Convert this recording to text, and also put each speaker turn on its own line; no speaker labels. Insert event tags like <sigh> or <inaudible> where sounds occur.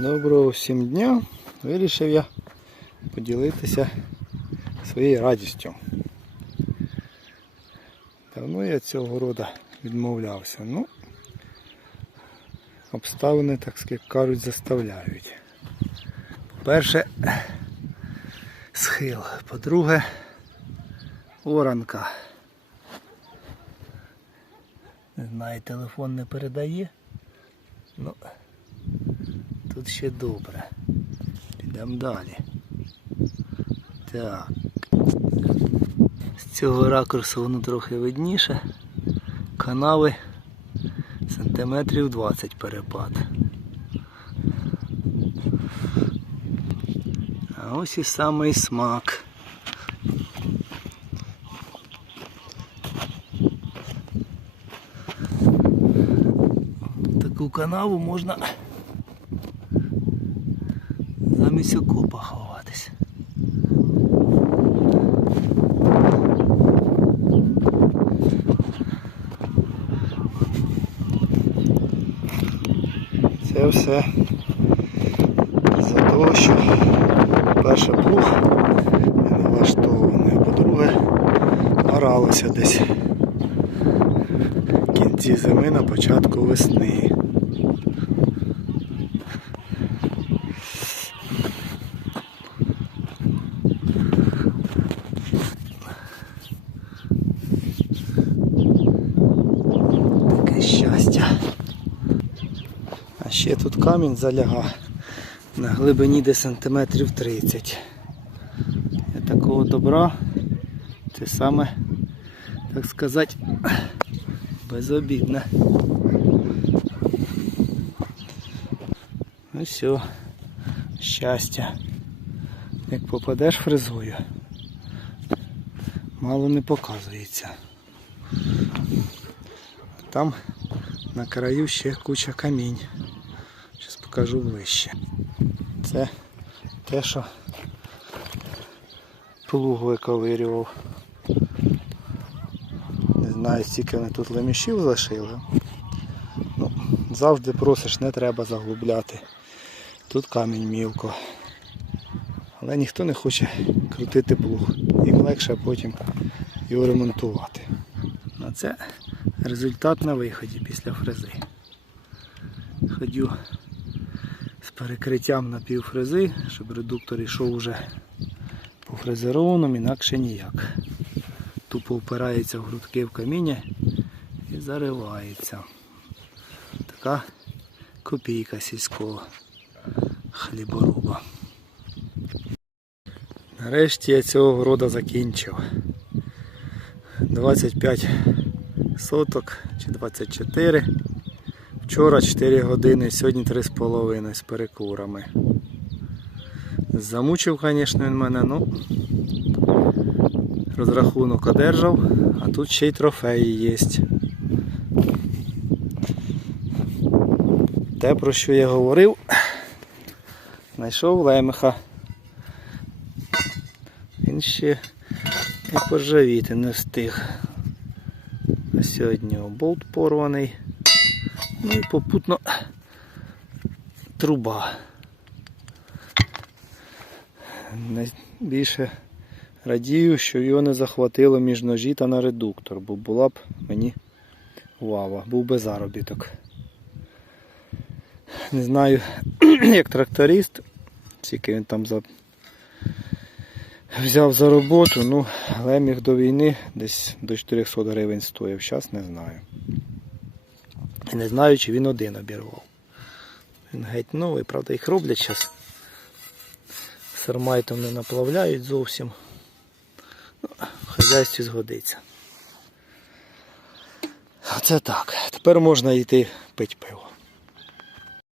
Доброго всім дня. Вирішив я поділитися своєю радістю. Давно я цього рода відмовлявся. Ну, обставини, так сказати, кажуть, заставляють. По-перше, схил. По-друге, оранка. Не знаю, телефон не передає. Ну, Тут ще добре. Підемо далі. Так. З цього ракурсу воно трохи видніше. Канави сантиметрів 20 перепад. А ось і самий смак. Таку канаву можна замість окопа ховатись. Це все за того, що перше плуг не налаштований, а по-друге, оралося десь в кінці зими на початку весни. Таке щастя. А ще тут камінь заляга на глибині де сантиметрів 30. І такого добра це саме, так сказати, безобідне. Ну все, щастя. Як попадеш фрезою, мало не показується. Там на краю ще куча камінь. Покажу ближче. Це те, що плуг виковирював. Не знаю, скільки вони тут лемішів лишили. Ну, завжди просиш, не треба заглубляти. Тут камінь мілко. Але ніхто не хоче крутити плуг. Їм легше потім його ремонтувати. А це результат на виході після фрези. Ходю перекриттям на півфрези, щоб редуктор йшов уже по фрезерованому, інакше ніяк. Тупо впирається в грудки в каміння і заривається. Така копійка сільського хліборуба. Нарешті я цього города закінчив. 25 соток чи 24. Вчора 4 години, сьогодні 3,5 з перекурами. Замучив, звісно, він мене, ну розрахунок одержав, а тут ще й трофеї є. Те, про що я говорив, знайшов лемеха. Він ще і поржавіти не встиг. А сьогодні болт порваний. Ну і попутно труба. Найбільше радію, що його не захватило між ножі та на редуктор, бо була б мені вава, був би заробіток. Не знаю, <clears throat> як тракторист, скільки він там за... взяв за роботу, ну, леміг до війни десь до 400 гривень стоїв, зараз не знаю. І не знаю, чи він один обірвав. Він геть новий, правда, їх роблять зараз. Сармайтом не наплавляють зовсім. Ну, хазяйстві згодиться. Оце так. Тепер можна йти пити пиво.